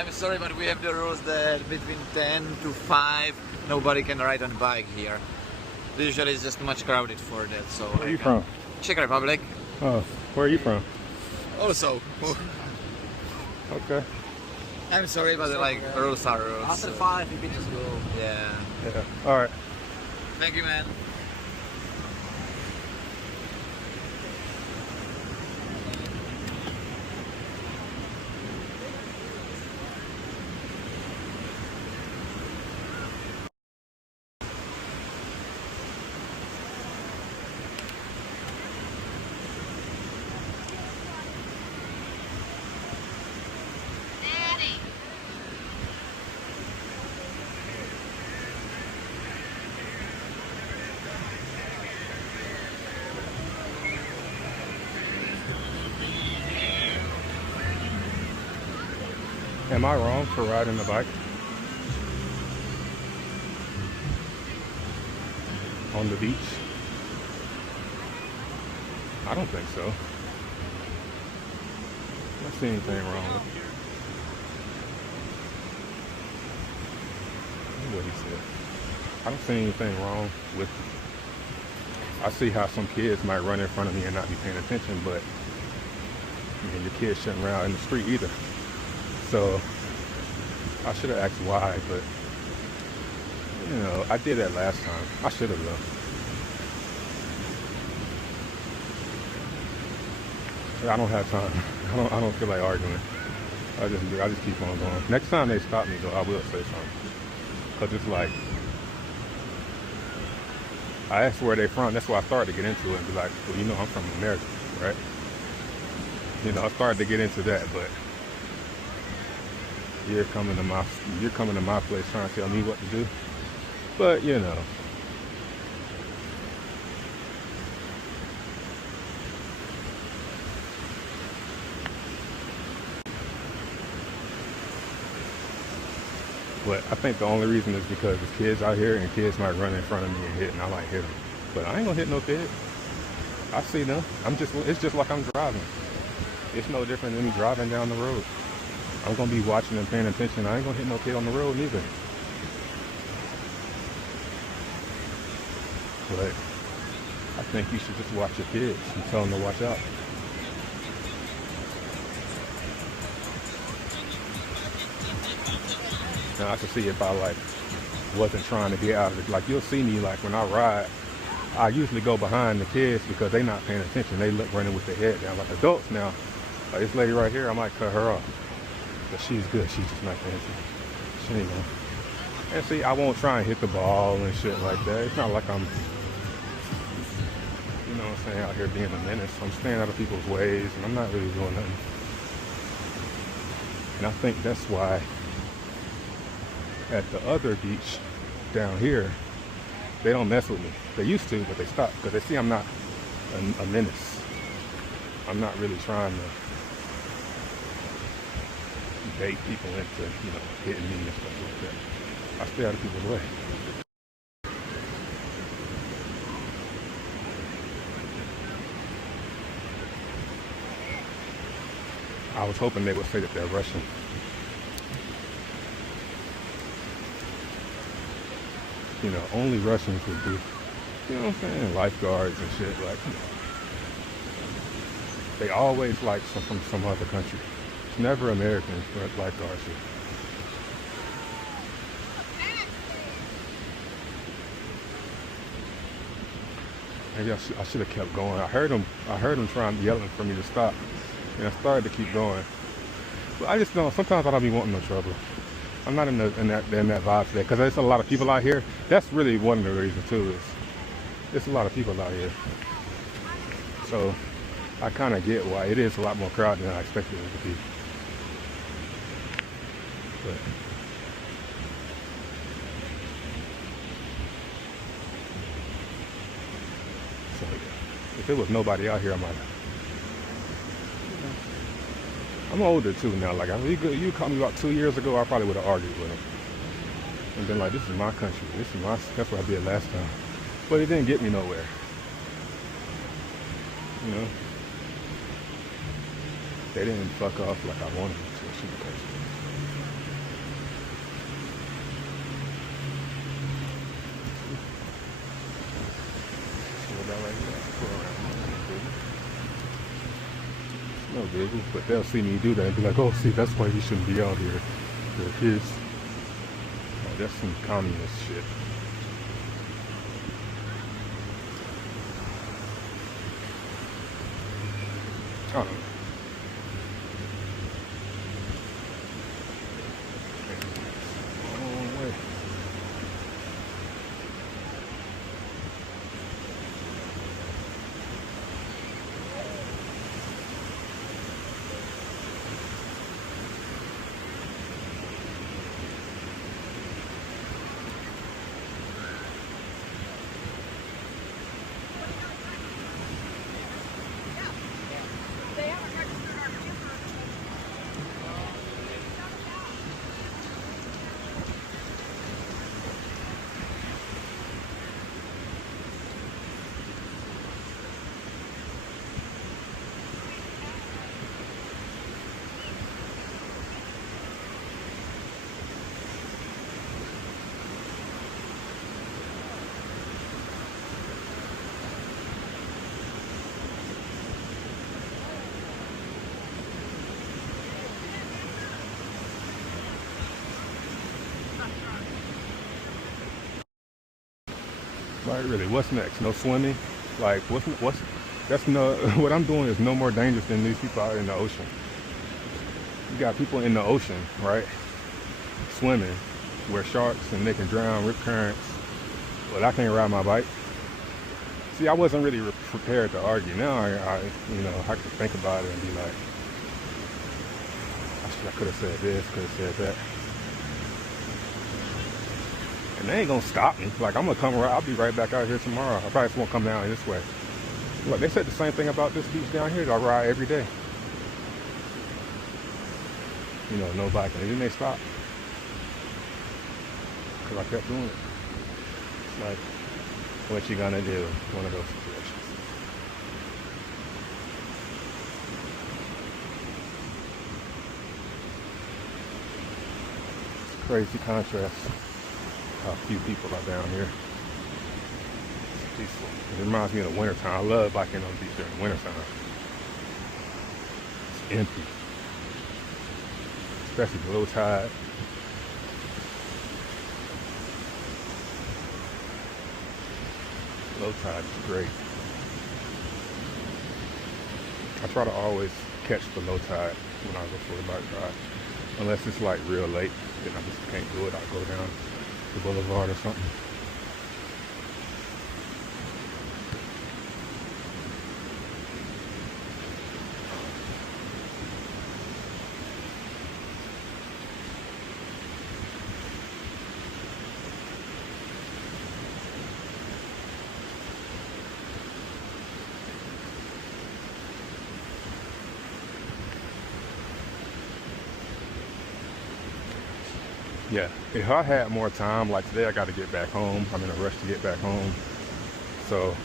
I'm sorry, but we have the rules that between 10 to 5, nobody can ride on bike here. Usually it's just much crowded for that, so... Where are you from? Czech Republic. Oh, where are you from? Also. Okay. I'm sorry, but like, rules are rules. After 5, you can just go. Yeah. Yeah. All right. Thank you, man. Am I wrong for riding the bike? On the beach? I don't think so. I don't see anything wrong with it. What he said. I don't see anything wrong with it. I see how some kids might run in front of me and not be paying attention, but your kids shouldn't run out in the street either. So I should have asked why, but you know, I did that last time. I should have though. I don't have time. I don't feel like arguing. I just keep on going. Next time they stop me though, I will say something. Cause it's like, I asked where they from. That's why I started to get into it and be like, well, you know, I'm from America, right? You know, I started to get into that, but you're coming to my place trying to tell me what to do. But you know, but I think the only reason is because there's kids out here and kids might run in front of me and hit, and I might hit them. But I ain't gonna hit no kid. I see them. It's just like I'm driving. It's no different than me driving down the road. I'm gonna be watching and paying attention. I ain't gonna hit no kid on the road neither. But I think you should just watch your kids and tell them to watch out. Now I can see if I like wasn't trying to get out of it. Like you'll see me like when I ride, I usually go behind the kids because they not paying attention. They look running with their head down like adults now. Like this lady right here, I might cut her off. But she's good, she's just not paying attention. She ain't gonna. And see, I won't try and hit the ball and shit like that. It's not like I'm, you know what I'm saying, out here being a menace. I'm staying out of people's ways and I'm not really doing nothing. And I think that's why at the other beach down here, they don't mess with me. They used to, but they stopped because they see I'm not a menace. I'm not really trying to bait people into, you know, hitting me and stuff like that. I stay out of people's way. I was hoping they would say that they're Russian. You know, only Russians would do, you know what I'm saying, lifeguards and shit. Like, they always like from some other country. It's never Americans, but lifeguards here. Maybe I should have kept going. I heard them trying yelling for me to stop, and I started to keep going. But I just don't. Sometimes I don't be wanting no trouble. I'm not in that vibe today because there's a lot of people out here. That's really one of the reasons too. Is there's a lot of people out here, so I kind of get why it is a lot more crowded than I expected it to be. But so if it was nobody out here, I might. I'm older too now. Like, you called me about 2 years ago, I probably would have argued with him and been like, "This is my country. This is my." That's what I did last time, but it didn't get me nowhere. You know, they didn't fuck off like I wanted them to. busy, but they'll see me do that and be like, oh, see, that's why you shouldn't be out here. They're kids. Oh, that's some communist shit. I don't know. Long way. Like really, what's next? No swimming? Like what's that's no what I'm doing is no more dangerous than these people out in the ocean. You got people in the ocean, right? Swimming where sharks and they can drown, rip currents. But I can't ride my bike. See, I wasn't really prepared to argue. Now I I can think about it and be like, I could have said this, could have said that. And they ain't gonna stop me. Like I'm gonna come around. I'll be right back out here tomorrow. I probably just won't come down this way. Look, they said the same thing about this beach down here. I ride every day. You know, no biking. And then they stopped because I kept doing it. It's like, what you gonna do? One of those situations. Crazy contrast. How few people are down here. It's peaceful. It reminds me of the wintertime. I love biking on the beach during the wintertime. It's empty. Especially low tide. Low tide is great. I try to always catch the low tide when I go for a bike ride. Unless it's like real late, then I just can't do it. I'll go down the boulevard or something. Yeah, if I had more time, like today I got to get back home. I'm in a rush to get back home. So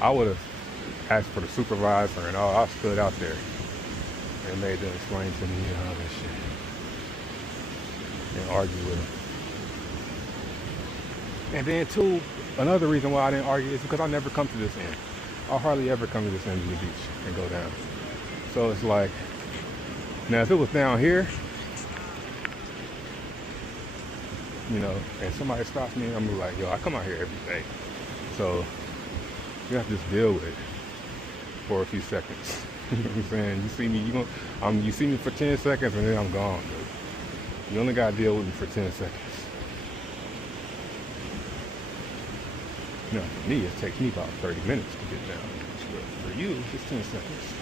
I would have asked for the supervisor and all. I stood out there and made them explain to me all this shit and argue with them. And then too, another reason why I didn't argue is because I never come to this end. I hardly ever come to this end of the beach and go down. So it's like, now if it was down here, you know, and somebody stops me, I'm like, yo, I come out here every day. So you have to just deal with it for a few seconds. You know what I'm saying? You see me, you see me for 10 seconds and then I'm gone, dude. You only gotta deal with me for 10 seconds. You know, for me, it takes me about 30 minutes to get down. But for you, it's 10 seconds.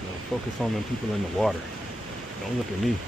You know, focus on them people in the water. Don't look at me.